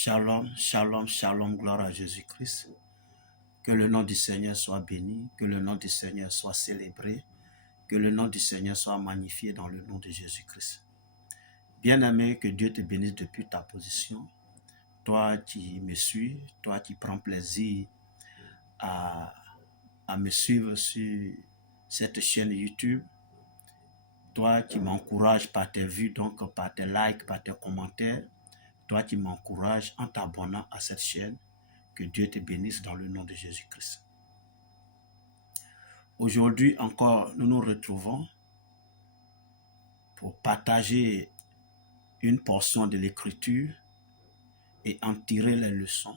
Shalom, shalom, shalom, gloire à Jésus-Christ. Que le nom du Seigneur soit béni, que le nom du Seigneur soit célébré, que le nom du Seigneur soit magnifié dans le nom de Jésus-Christ. Bien-aimé, que Dieu te bénisse depuis ta position. Toi qui me suis, toi qui prends plaisir à me suivre sur cette chaîne YouTube, toi qui m'encourages par tes vues, donc par tes likes, par tes commentaires, toi qui m'encourages en t'abonnant à cette chaîne, que Dieu te bénisse dans le nom de Jésus-Christ. Aujourd'hui encore, nous nous retrouvons pour partager une portion de l'Écriture et en tirer les leçons,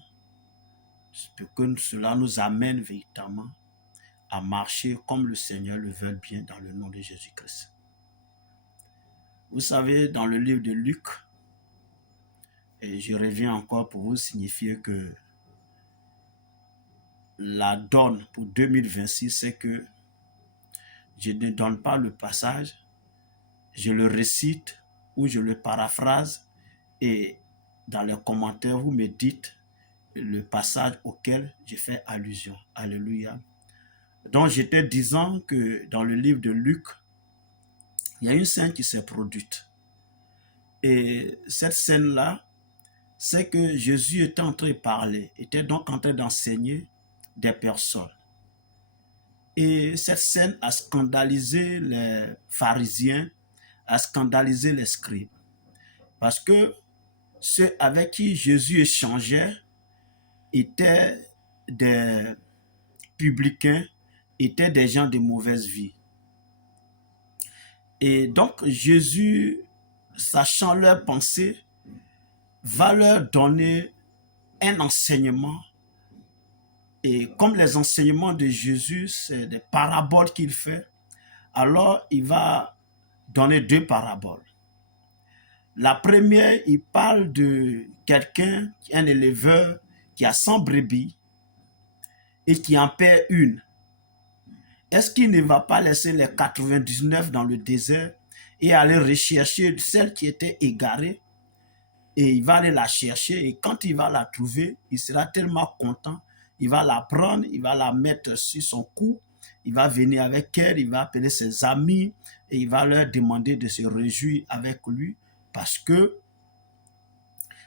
pour que cela nous amène véritablement à marcher comme le Seigneur le veut bien dans le nom de Jésus-Christ. Vous savez, dans le livre de Luc, et je reviens encore pour vous signifier que la donne pour 2026, c'est que je ne donne pas le passage, je le récite ou je le paraphrase et dans les commentaires, vous me dites le passage auquel je fais allusion. Alléluia. Donc, j'étais disant que dans le livre de Luc, il y a une scène qui s'est produite. Et cette scène-là, c'est que Jésus était en train de parler, était donc en train d'enseigner des personnes. Et cette scène a scandalisé les pharisiens, a scandalisé les scribes. Parce que ceux avec qui Jésus échangeait étaient des publicains, étaient des gens de mauvaise vie. Et donc Jésus, sachant leur pensée, va leur donner un enseignement. Et comme les enseignements de Jésus, c'est des paraboles qu'il fait, alors il va donner deux paraboles. La première, il parle de quelqu'un, un éleveur qui a 100 brebis et qui en perd une. Est-ce qu'il ne va pas laisser les 99 dans le désert et aller rechercher celle qui était égarée? Et il va aller la chercher et quand il va la trouver, il sera tellement content. Il va la prendre, il va la mettre sur son cou, il va venir avec elle, il va appeler ses amis et il va leur demander de se réjouir avec lui parce que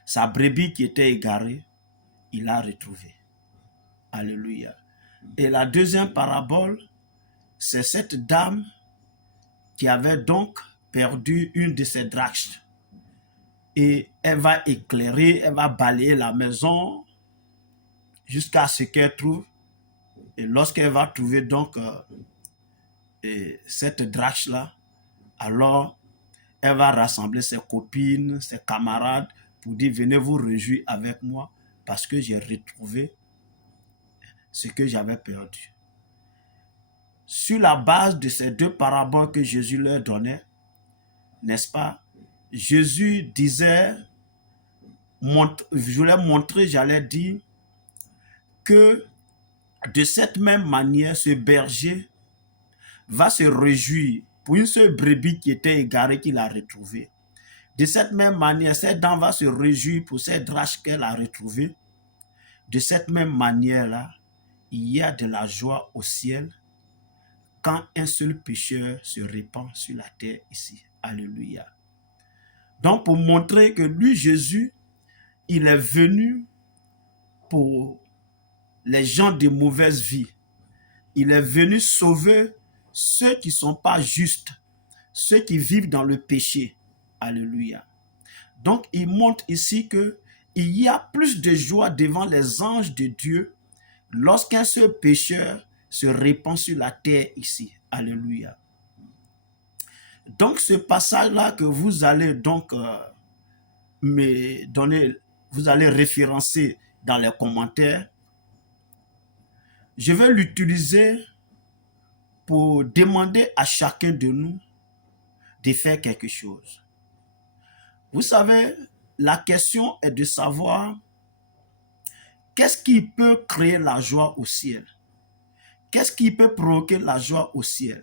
sa brebis qui était égarée, il l'a retrouvée. Alléluia. Et la deuxième parabole, c'est cette dame qui avait donc perdu une de ses drachmes. Et elle va éclairer, elle va balayer la maison jusqu'à ce qu'elle trouve. Et lorsqu'elle va trouver donc cette drachme-là, alors elle va rassembler ses copines, ses camarades pour dire venez vous réjouir avec moi parce que j'ai retrouvé ce que j'avais perdu. Sur la base de ces deux paraboles que Jésus leur donnait, n'est-ce pas, Jésus disait, je voulais montrer, j'allais dire, que de cette même manière, ce berger va se réjouir pour une seule brebis qui était égarée qu'il a retrouvée. De cette même manière, cette dame va se réjouir pour cette drachme qu'elle a retrouvée. De cette même manière-là, il y a de la joie au ciel quand un seul pécheur se répand sur la terre ici. Alléluia. Donc, pour montrer que lui, Jésus, il est venu pour les gens de mauvaise vie. Il est venu sauver ceux qui ne sont pas justes, ceux qui vivent dans le péché. Alléluia. Donc, il montre ici qu'il y a plus de joie devant les anges de Dieu lorsqu'un seul pécheur se répand sur la terre ici. Alléluia. Donc, ce passage-là que vous allez donc me donner, vous allez référencer dans les commentaires, je vais l'utiliser pour demander à chacun de nous de faire quelque chose. Vous savez, la question est de savoir qu'est-ce qui peut créer la joie au ciel? Qu'est-ce qui peut provoquer la joie au ciel?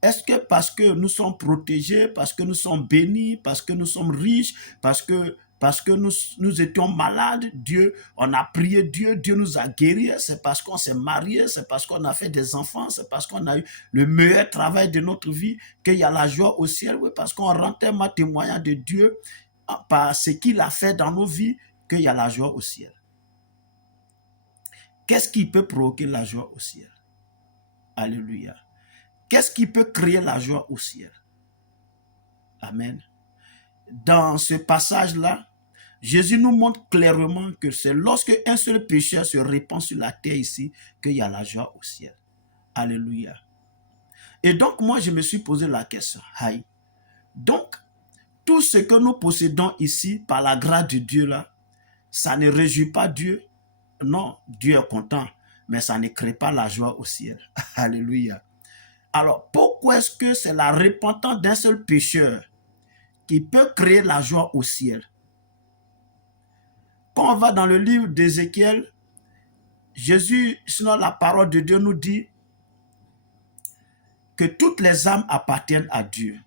Est-ce que parce que nous sommes protégés, parce que nous sommes bénis, parce que nous sommes riches, parce que parce que nous étions malades, Dieu, on a prié Dieu, Dieu nous a guéris, c'est parce qu'on s'est marié, c'est parce qu'on a fait des enfants, c'est parce qu'on a eu le meilleur travail de notre vie qu'il y a la joie au ciel, oui, parce qu'on rend tellement témoignage de Dieu par ce qu'il a fait dans nos vies qu'il y a la joie au ciel. Qu'est-ce qui peut provoquer la joie au ciel? Alléluia. Qu'est-ce qui peut créer la joie au ciel? Amen. Dans ce passage-là, Jésus nous montre clairement que c'est lorsque un seul pécheur se répand sur la terre ici qu'il y a la joie au ciel. Alléluia. Et donc, moi, je me suis posé la question. Aïe. Donc, tout ce que nous possédons ici, par la grâce de Dieu, là, ça ne réjouit pas Dieu. Non, Dieu est content, mais ça ne crée pas la joie au ciel. Alléluia. Alors, pourquoi est-ce que c'est la repentance d'un seul pécheur qui peut créer la joie au ciel? Quand on va dans le livre d'Ézéchiel, Jésus, sinon la parole de Dieu nous dit que toutes les âmes appartiennent à Dieu.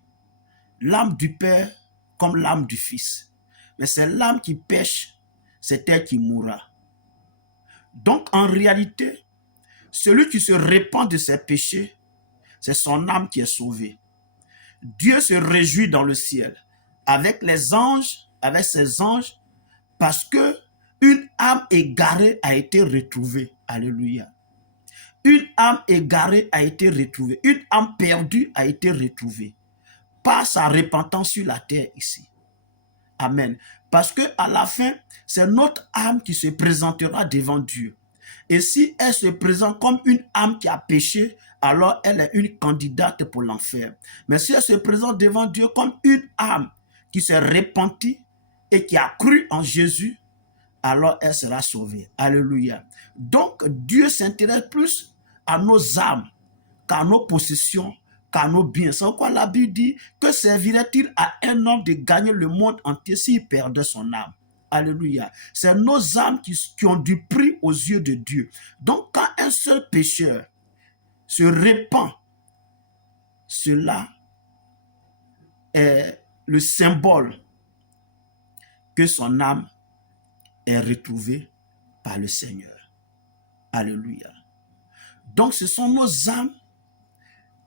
L'âme du Père comme l'âme du Fils. Mais c'est l'âme qui pêche, c'est elle qui mourra. Donc en réalité, celui qui se répand de ses péchés, c'est son âme qui est sauvée. Dieu se réjouit dans le ciel avec les anges, avec ses anges, parce que une âme égarée a été retrouvée. Alléluia. Une âme égarée a été retrouvée. Une âme perdue a été retrouvée par sa repentance sur la terre ici. Amen. Parce que à la fin, c'est notre âme qui se présentera devant Dieu. Et si elle se présente comme une âme qui a péché, alors elle est une candidate pour l'enfer. Mais si elle se présente devant Dieu comme une âme qui s'est repentie et qui a cru en Jésus, alors elle sera sauvée. Alléluia. Donc Dieu s'intéresse plus à nos âmes qu'à nos possessions, qu'à nos biens. C'est pourquoi la Bible dit que servirait-il à un homme de gagner le monde entier s'il perdait son âme? Alléluia. C'est nos âmes qui ont du prix aux yeux de Dieu. Donc quand un seul pécheur se répand, cela est le symbole que son âme est retrouvée par le Seigneur. Alléluia. Donc ce sont nos âmes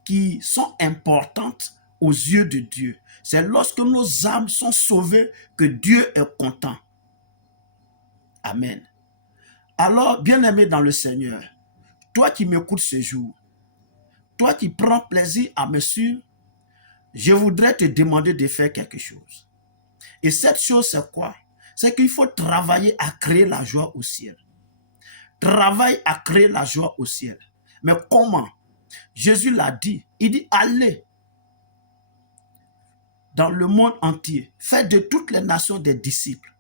qui sont importantes aux yeux de Dieu. C'est lorsque nos âmes sont sauvées que Dieu est content. Amen. Alors, bien-aimé dans le Seigneur, toi qui m'écoutes ce jour, toi qui prends plaisir à me suivre, je voudrais te demander de faire quelque chose. Et cette chose, c'est quoi? C'est qu'il faut travailler à créer la joie au ciel. Travaille à créer la joie au ciel. Mais comment? Jésus l'a dit. Il dit, allez dans le monde entier, faites de toutes les nations des disciples.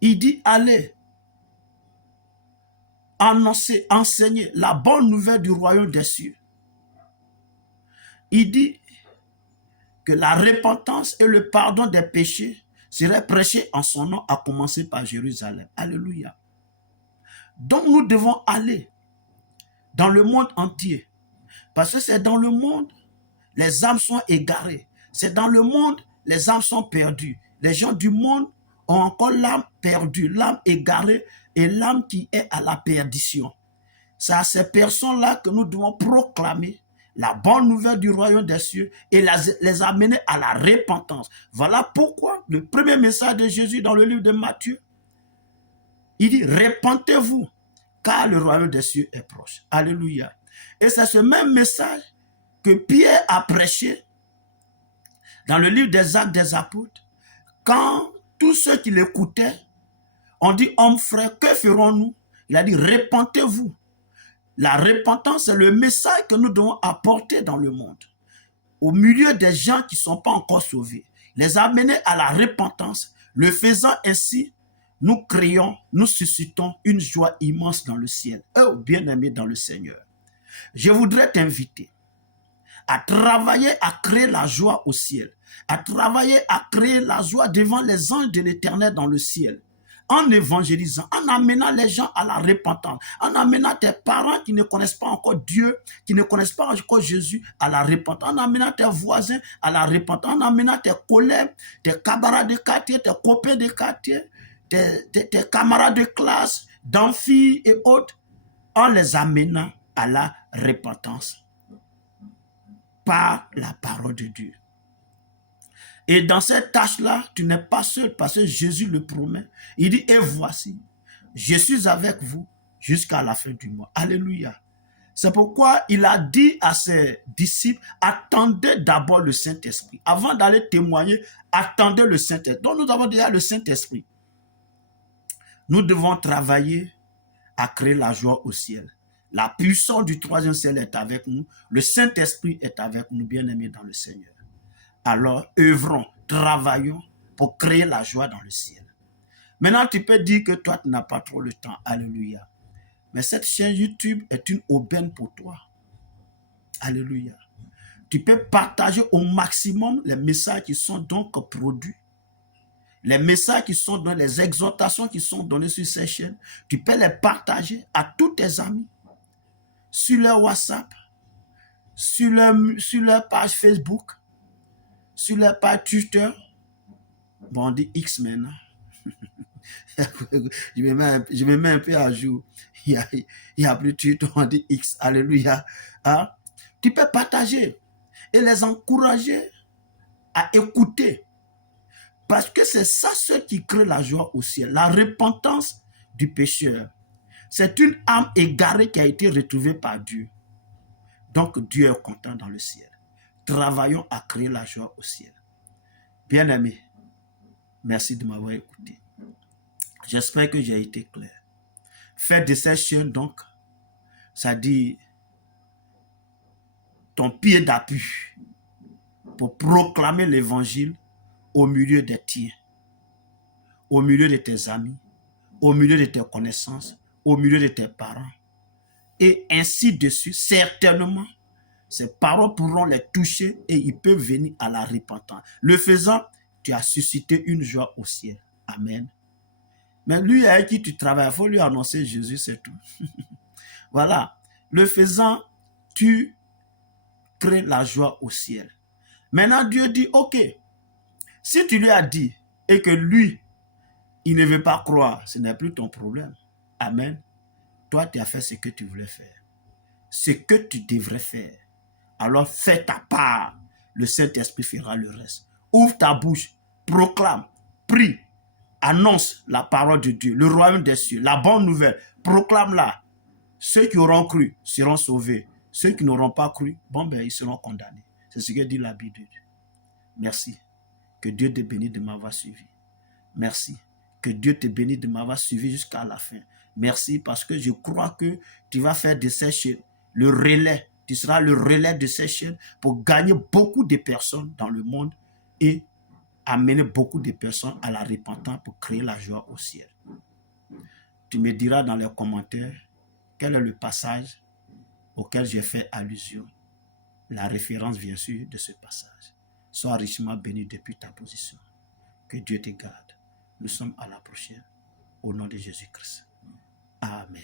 Il dit, allez annoncer, enseigner la bonne nouvelle du royaume des cieux. Il dit que la repentance et le pardon des péchés seraient prêchés en son nom, à commencer par Jérusalem. Alléluia. Donc nous devons aller dans le monde entier, parce que c'est dans le monde les âmes sont égarées. C'est dans le monde les âmes sont perdues. Les gens du monde ont encore l'âme perdue, l'âme égarée et l'âme qui est à la perdition. C'est à ces personnes-là que nous devons proclamer la bonne nouvelle du royaume des cieux et les amener à la repentance. Voilà pourquoi le premier message de Jésus dans le livre de Matthieu, il dit, repentez-vous, car le royaume des cieux est proche. Alléluia. Et c'est ce même message que Pierre a prêché dans le livre des Actes des Apôtres, quand tous ceux qui l'écoutaient ont dit, hommes frères, que ferons-nous? Il a dit, repentez-vous. La repentance, c'est le message que nous devons apporter dans le monde, au milieu des gens qui ne sont pas encore sauvés, les amener à la repentance. Le faisant ainsi, nous créons, nous suscitons une joie immense dans le ciel. Oh, bien-aimés dans le Seigneur, je voudrais t'inviter à travailler à créer la joie au ciel, à travailler à créer la joie devant les anges de l'Éternel dans le ciel, en évangélisant, en amenant les gens à la repentance, en amenant tes parents qui ne connaissent pas encore Dieu, qui ne connaissent pas encore Jésus à la repentance, en amenant tes voisins à la repentance, en amenant tes collègues, tes camarades de quartier, tes copains de quartier, tes camarades de classe, d'amphi et autres, en les amenant à la repentance par la parole de Dieu. Et dans cette tâche-là, tu n'es pas seul parce que Jésus le promet. Il dit, et voici, je suis avec vous jusqu'à la fin du mois. Alléluia. C'est pourquoi il a dit à ses disciples, attendez d'abord le Saint-Esprit. Avant d'aller témoigner, attendez le Saint-Esprit. Donc nous avons déjà le Saint-Esprit. Nous devons travailler à créer la joie au ciel. La puissance du troisième ciel est avec nous. Le Saint-Esprit est avec nous, bien-aimés dans le Seigneur. Alors, œuvrons, travaillons pour créer la joie dans le ciel. Maintenant, tu peux dire que toi, tu n'as pas trop le temps. Alléluia. Mais cette chaîne YouTube est une aubaine pour toi. Alléluia. Tu peux partager au maximum les messages qui sont donc produits. Les messages qui sont dans les exhortations qui sont données sur ces chaînes. Tu peux les partager à tous tes amis. Sur leur WhatsApp. Sur leur page Facebook. Sur leur page Twitter. Bon, on dit X maintenant. je me mets un peu à jour. Il y a plus Twitter, on dit X. Alléluia. Hein? Tu peux partager et les encourager à écouter. Parce que c'est ça ce qui crée la joie au ciel. La repentance du pécheur. C'est une âme égarée qui a été retrouvée par Dieu. Donc Dieu est content dans le ciel. Travaillons à créer la joie au ciel. Bien-aimés, merci de m'avoir écouté. J'espère que j'ai été clair. Faire de ces chaînes, donc, ça dit ton pied d'appui pour proclamer l'évangile au milieu des tiens, au milieu de tes amis, au milieu de tes connaissances, au milieu de tes parents. Et ainsi de suite, certainement, ces paroles pourront les toucher et ils peuvent venir à la repentance. Le faisant, tu as suscité une joie au ciel. Amen. Mais lui avec qui tu travailles, il faut lui annoncer Jésus, c'est tout. Voilà. Le faisant, tu crées la joie au ciel. Maintenant, Dieu dit, ok, si tu lui as dit et que lui, il ne veut pas croire, ce n'est plus ton problème. Amen. Toi, tu as fait ce que tu voulais faire. Ce que tu devrais faire. Alors, fais ta part. Le Saint-Esprit fera le reste. Ouvre ta bouche, proclame, prie, annonce la parole de Dieu, le royaume des cieux, la bonne nouvelle. Proclame-la. Ceux qui auront cru seront sauvés. Ceux qui n'auront pas cru, bon ben, ils seront condamnés. C'est ce que dit la Bible de Dieu. Merci. Que Dieu te bénisse de m'avoir suivi. Merci. Que Dieu te bénisse de m'avoir suivi jusqu'à la fin. Merci parce que je crois que tu vas faire de ces chaînes le relais. Tu seras le relais de ces chaînes pour gagner beaucoup de personnes dans le monde et amener beaucoup de personnes à la repentance pour créer la joie au ciel. Tu me diras dans les commentaires quel est le passage auquel j'ai fait allusion. La référence, bien sûr, de ce passage. Sois richement béni depuis ta position. Que Dieu te garde. Nous sommes à la prochaine. Au nom de Jésus-Christ. Amen.